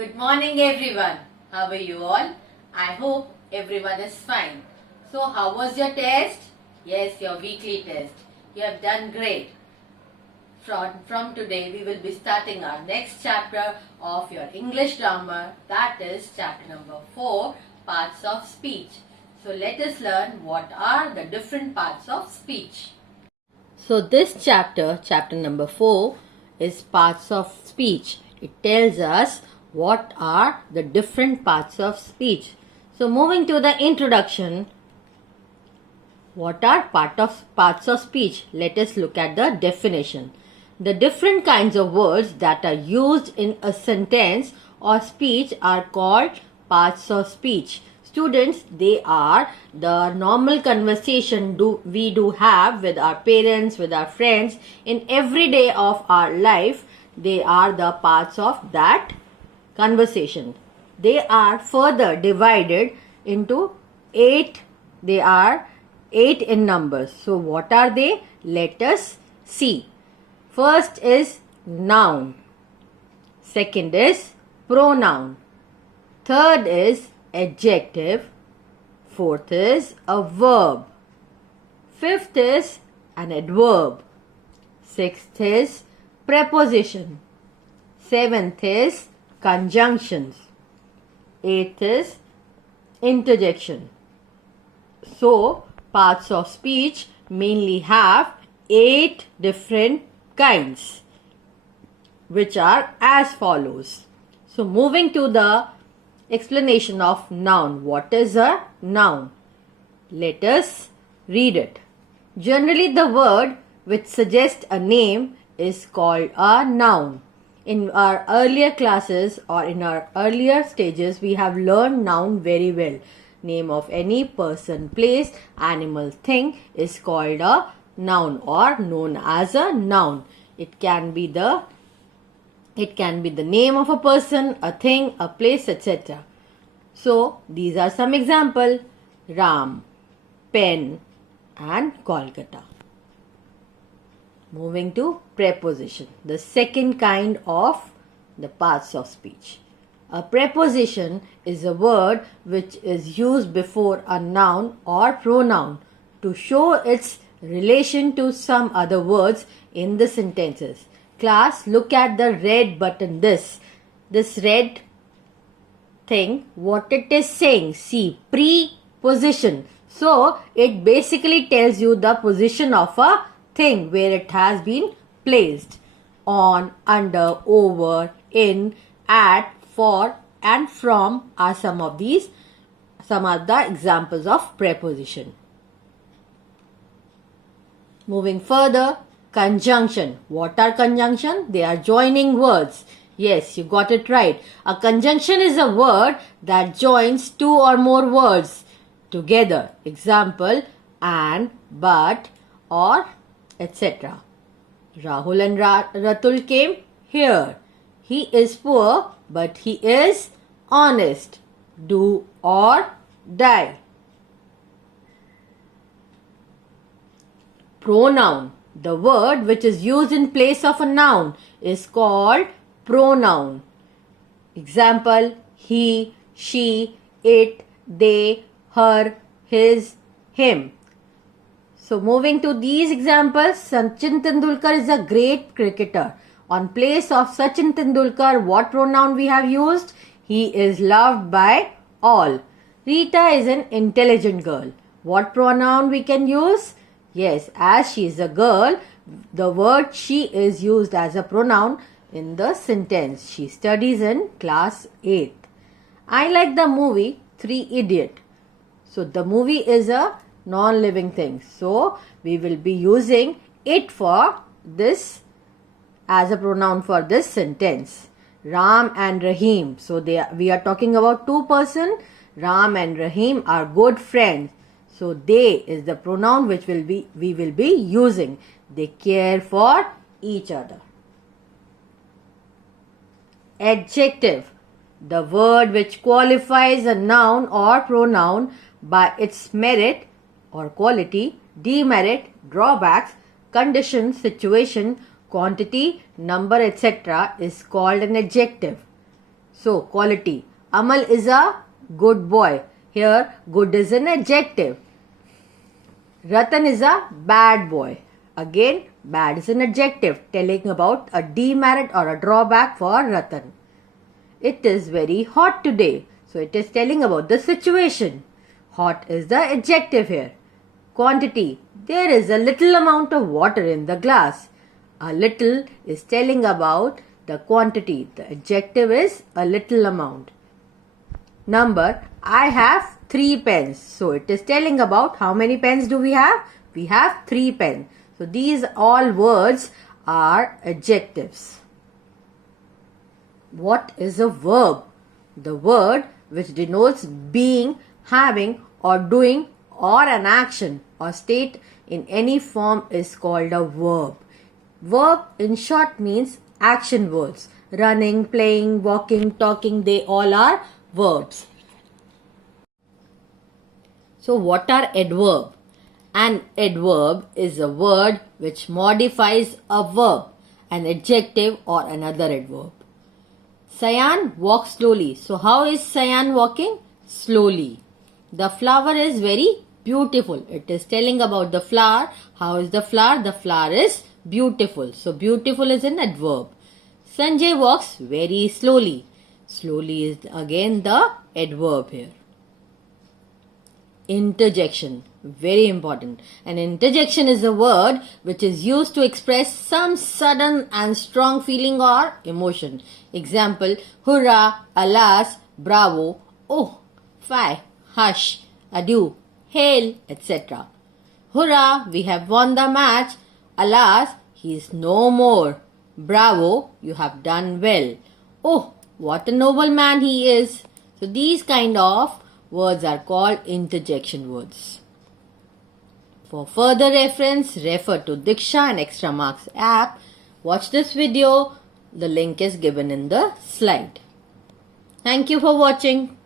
Good morning everyone. How are you all? I hope everyone is fine. So how was your test? Yes, your weekly test. You have done great. From today we will be starting our next chapter of your English grammar, that is chapter number 4, parts of speech. So let us learn what are the different parts of speech. So this chapter, chapter number 4, is parts of speech. It tells us what are the different parts of speech. So moving to the introduction, what are parts of speech? Let us look at the definition. The different kinds of words that are used in a sentence or speech are called parts of speech. Students, they are the normal conversation we do have with our parents, with our friends in every day of our life. They are the parts of that conversation. They are further divided into 8. They are 8 in numbers. So what are they? Let us see. First is noun. Second is pronoun. Third is adjective. Fourth is a verb. Fifth is an adverb. Sixth is preposition. Seventh is conjunctions. Eighth is interjection. So, parts of speech mainly have 8 different kinds, which are as follows. So, moving to the explanation of noun. What is a noun? Let us read it. Generally, the word which suggests a name is called a noun. In our earlier classes or in our earlier stages, we have learned noun very well. Name of any person, place, animal, thing is called a noun or known as a noun. It can be the name of a person, a thing, a place, etc. So these are some examples: Ram, pen, and Kolkata. Moving to preposition, the second kind of the parts of speech. A preposition is a word which is used before a noun or pronoun to show its relation to some other words in the sentences. Class, look at the red button. This red thing, what it is saying? See, preposition. So it basically tells you the position of a thing, where it has been placed. On, under, over, in, at, for, and from are some of the examples of preposition. Moving further, conjunction. What are conjunction? They are joining words. Yes, you got it right. A conjunction is a word that joins 2 or more words together. Example, and, but, or, etc. Rahul and Ratul came here. He is poor, but he is honest. Do or die. Pronoun. The word which is used in place of a noun is called pronoun. Example, he, she, it, they, her, his, him. So moving to these examples, Sachin Tendulkar is a great cricketer. On place of Sachin Tendulkar, what pronoun we have used? He is loved by all. Rita is an intelligent girl. What pronoun we can use? Yes, as she is a girl, the word she is used as a pronoun in the sentence. She studies in class 8th. I like the movie 3 Idiot. So the movie is a non-living thing. So we will be using it for this as a pronoun for this sentence. Ram and Rahim. So we are talking about 2 persons. Ram and Rahim are good friends. So they is the pronoun which we will be using. They care for each other. Adjective. The word which qualifies a noun or pronoun by its merit or quality, demerit, drawbacks, condition, situation, quantity, number, etc. is called an adjective. So, quality. Amal is a good boy. Here, good is an adjective. Ratan is a bad boy. Again, bad is an adjective telling about a demerit or a drawback for Ratan. It is very hot today. So it is telling about the situation. Hot is the adjective here. Quantity. There is a little amount of water in the glass. A little is telling about the quantity. The adjective is a little amount. Number. I have 3 pens. So it is telling about how many pens do we have? We have 3 pens. So these all words are adjectives. What is a verb? The word which denotes being, having or doing or an action or state in any form is called a verb. Verb in short means action words. Running, playing, walking, talking, they all are verbs. So what are adverb? An adverb is a word which modifies a verb, an adjective or another adverb. Sayan walks slowly. So how is Sayan walking? Slowly. The flower is very beautiful. It is telling about the flower. How is the flower? The flower is beautiful. So beautiful is an adverb. Sanjay walks very slowly. Slowly is again the adverb here. Interjection. Very important. An interjection is a word which is used to express some sudden and strong feeling or emotion. Example, hurrah, alas, bravo, oh, fie, hush, adieu, hail, etc. Hurrah, we have won the match. Alas, he is no more. Bravo, you have done well. Oh, what a noble man he is. So these kind of words are called interjection words. For further reference, refer to Diksha and Extra Marks app. Watch this video. The link is given in the slide. Thank you for watching.